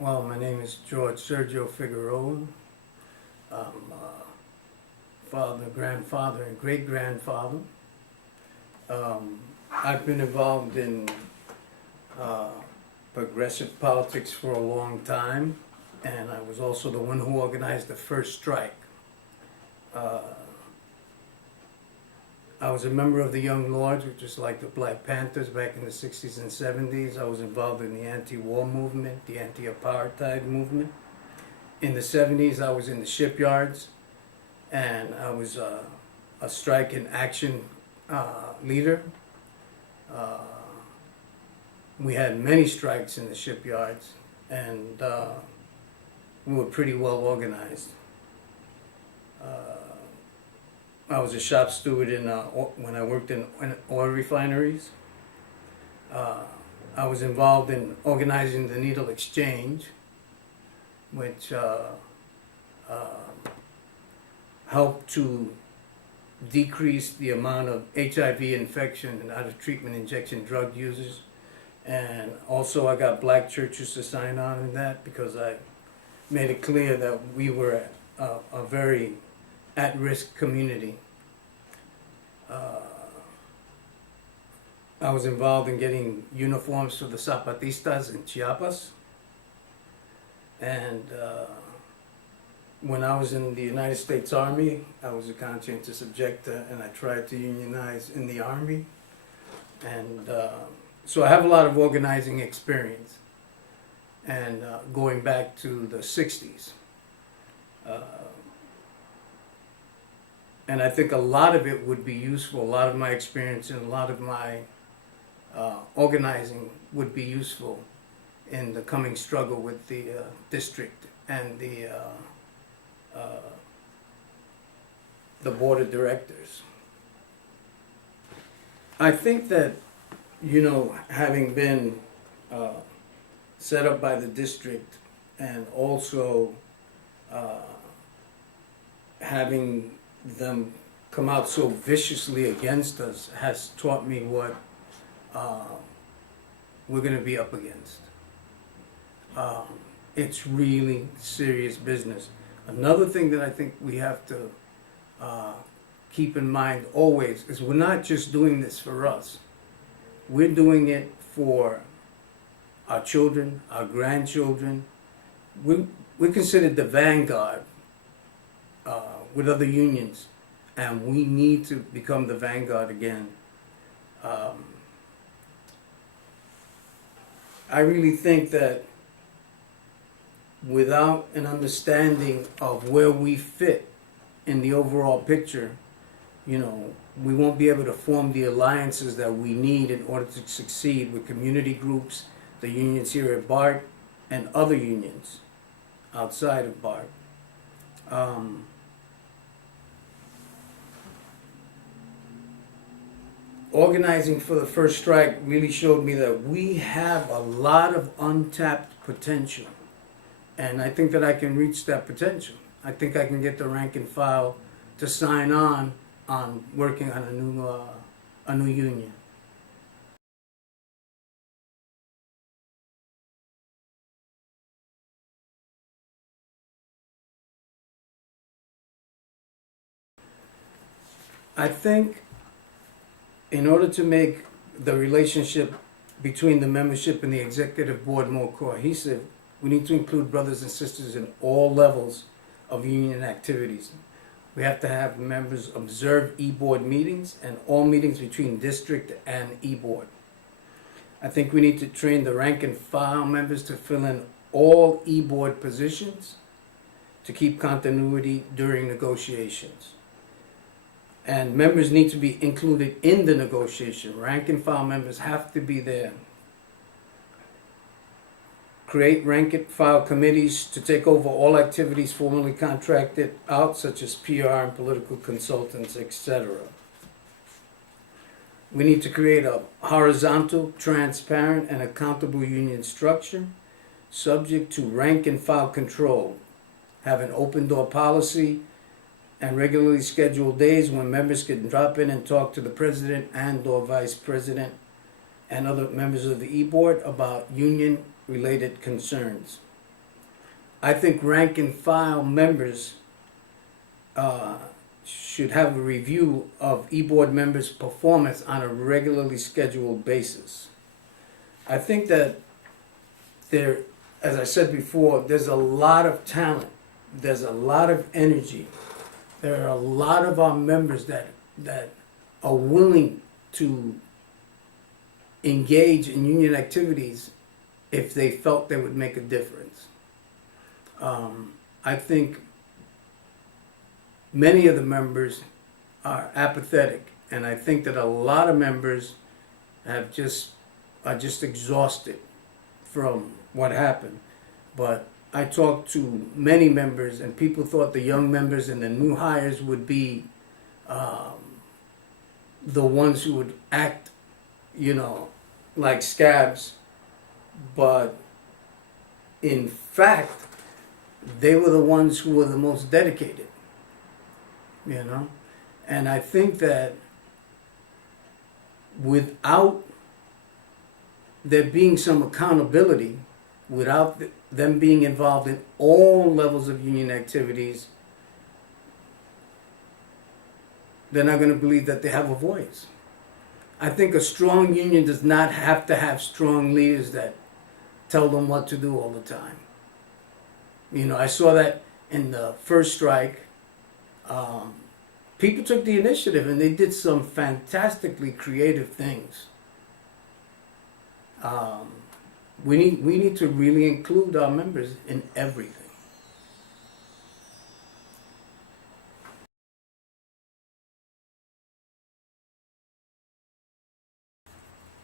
Well, my name is George Sergio Figueroa. I'm father, grandfather, and great-grandfather. I've been involved in uh, progressive politics for a long time, and I was also the one who organized the first strike. Uh, I was a member of the Young Lords, which was like the Black Panthers back in the 60s and 70s. I was involved in the anti-war movement, the anti-apartheid movement. In the 70s, I was in the shipyards, and I was a strike and action leader. Uh, we had many strikes in the shipyards, and we were pretty well organized. I was a shop steward when I worked in oil refineries. I was involved in organizing the Needle Exchange, which helped to decrease the amount of HIV infection and out-of-treatment injection drug users. And also I got black churches to sign on in that because I made it clear that we were a very at-risk community. I was involved in getting uniforms for the Zapatistas in Chiapas. And when I was in the United States Army, I was a conscientious objector, and I tried to unionize in the Army. And so I have a lot of organizing experience, and going back to the 60s. And I think a lot of it would be useful, a lot of my experience and a lot of my organizing would be useful in the coming struggle with the district and the board of directors. I think that, having been set up by the district and also having them come out so viciously against us has taught me what we're going to be up against. It's really serious business. Another thing that I think we have to keep in mind always is we're not just doing this for us. We're doing it for our children, our grandchildren. We're considered the vanguard with other unions, and we need to become the vanguard again. I really think that without an understanding of where we fit in the overall picture, we won't be able to form the alliances that we need in order to succeed with community groups, the unions here at BART, and other unions outside of BART. Organizing for the first strike really showed me that we have a lot of untapped potential. And I think that I can reach that potential. I think I can get the rank and file to sign on working on a new union. I think in order to make the relationship between the membership and the executive board more cohesive, we need to include brothers and sisters in all levels of union activities. We have to have members observe e-board meetings and all meetings between district and e-board. I think we need to train the rank and file members to fill in all e-board positions to keep continuity during negotiations. And members need to be included in the negotiation. Rank and file members have to be there. Create rank and file committees to take over all activities formerly contracted out, such as PR and political consultants, etc. We need to create a horizontal, transparent, and accountable union structure subject to rank and file control. Have an open door policy and regularly scheduled days when members can drop in and talk to the president and or vice president and other members of the e-board about union related concerns. I think rank and file members should have a review of e-board members' performance on a regularly scheduled basis. I think that there, as I said before, there's a lot of talent, there's a lot of energy. There are a lot of our members that are willing to engage in union activities if they felt they would make a difference. I think many of the members are apathetic, and I think that a lot of members are just exhausted from what happened. But I talked to many members, and people thought the young members and the new hires would be the ones who would act, like scabs. But in fact, they were the ones who were the most dedicated, And I think that without there being some accountability, without them being involved in all levels of union activities, they're not going to believe that they have a voice. I think a strong union does not have to have strong leaders that tell them what to do all the time. I saw that in the first strike. People took the initiative and they did some fantastically creative things. We need to really include our members in everything.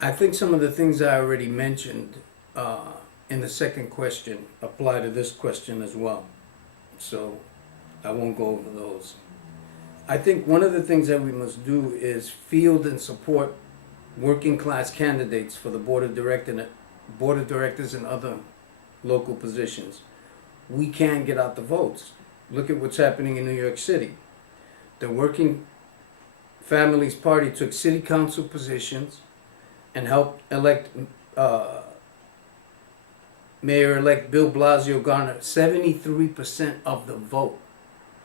I think some of the things I already mentioned in the second question apply to this question as well. So I won't go over those. I think one of the things that we must do is field and support working class candidates for the board of directors and other local positions. We can get out the votes. Look at what's happening in New York City. The Working Families Party took city council positions and helped elect Mayor-elect Bill Blasio garnered 73% of the vote.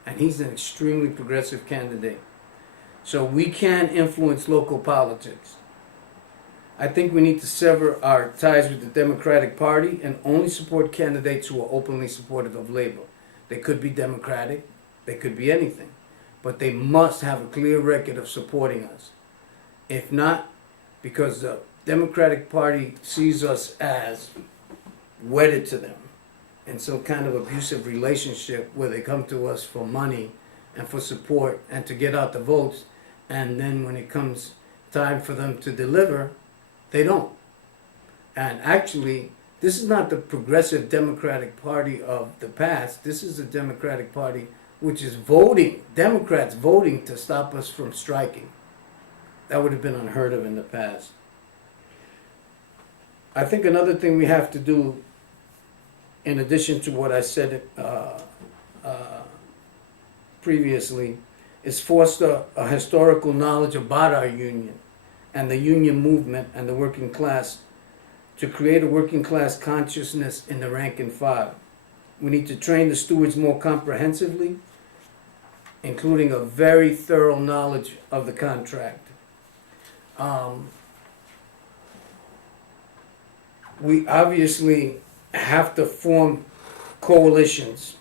And he's an extremely progressive candidate. So we can influence local politics. I think we need to sever our ties with the Democratic Party and only support candidates who are openly supportive of labor. They could be Democratic, they could be anything, but they must have a clear record of supporting us. If not, because the Democratic Party sees us as wedded to them in some kind of abusive relationship where they come to us for money and for support and to get out the votes, and then when it comes time for them to deliver, they don't. And actually, this is not the progressive Democratic Party of the past. This is the Democratic Party which is voting, Democrats voting to stop us from striking. That would have been unheard of in the past. I think another thing we have to do, in addition to what I said previously, is foster a historical knowledge about our union and the union movement and the working class to create a working class consciousness in the rank and file. We need to train the stewards more comprehensively, including a very thorough knowledge of the contract. We obviously have to form coalitions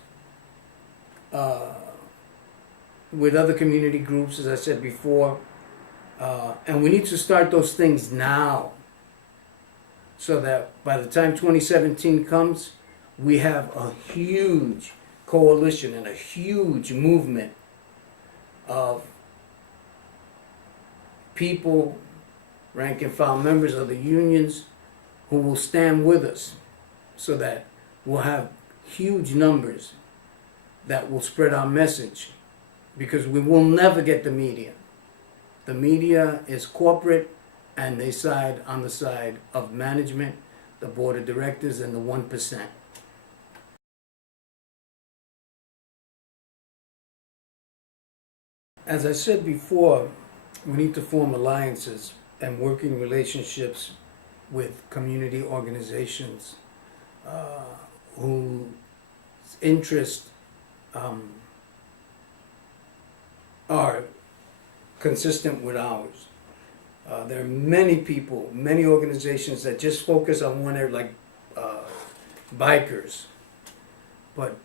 with other community groups, as I said before, and we need to start those things now so that by the time 2017 comes, we have a huge coalition and a huge movement of people, rank and file members of the unions, who will stand with us so that we'll have huge numbers that will spread our message, because we will never get the media. The media is corporate and they side on the side of management, the board of directors, and the 1%. As I said before, we need to form alliances and working relationships with community organizations who interests are consistent with ours. There are many people, many organizations that just focus on one area, like bikers. But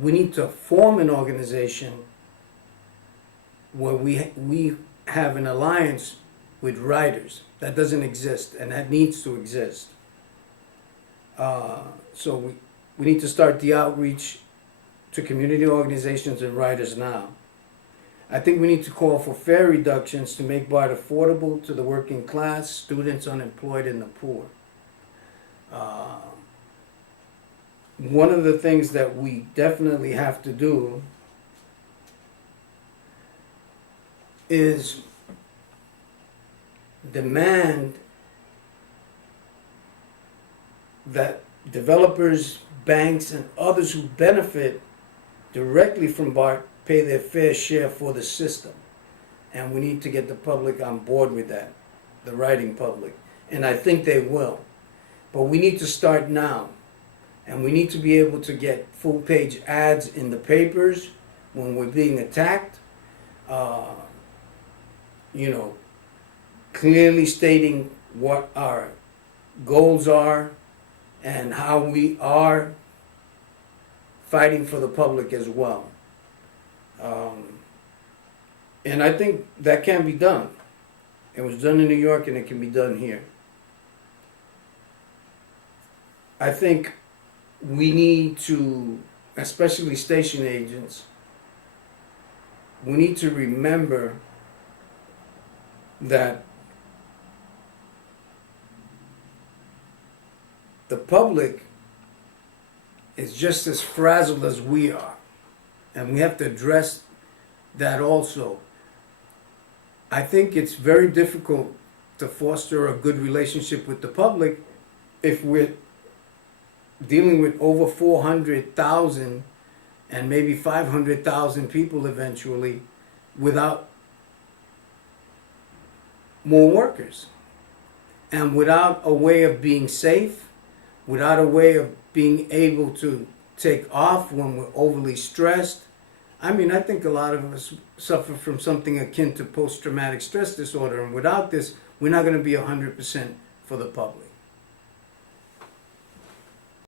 we need to form an organization where we have an alliance with riders. That doesn't exist, and that needs to exist. So we need to start the outreach to community organizations and riders now. I think we need to call for fare reductions to make BART affordable to the working class, students, unemployed, and the poor. One of the things that we definitely have to do is demand that developers, banks, and others who benefit directly from BART pay their fair share for the system. And we need to get the public on board with that, the riding public. And I think they will. But we need to start now. And we need to be able to get full-page ads in the papers when we're being attacked. Clearly stating what our goals are and how we are fighting for the public as well. And I think that can be done. It was done in New York, and it can be done here. I think we need to, especially station agents, we need to remember that the public is just as frazzled as we are. And we have to address that also. I think it's very difficult to foster a good relationship with the public if we're dealing with over 400,000 and maybe 500,000 people eventually without more workers. And without a way of being safe, without a way of being able to take off when we're overly stressed. I mean, I think a lot of us suffer from something akin to post-traumatic stress disorder, and without this, we're not going to be 100% for the public.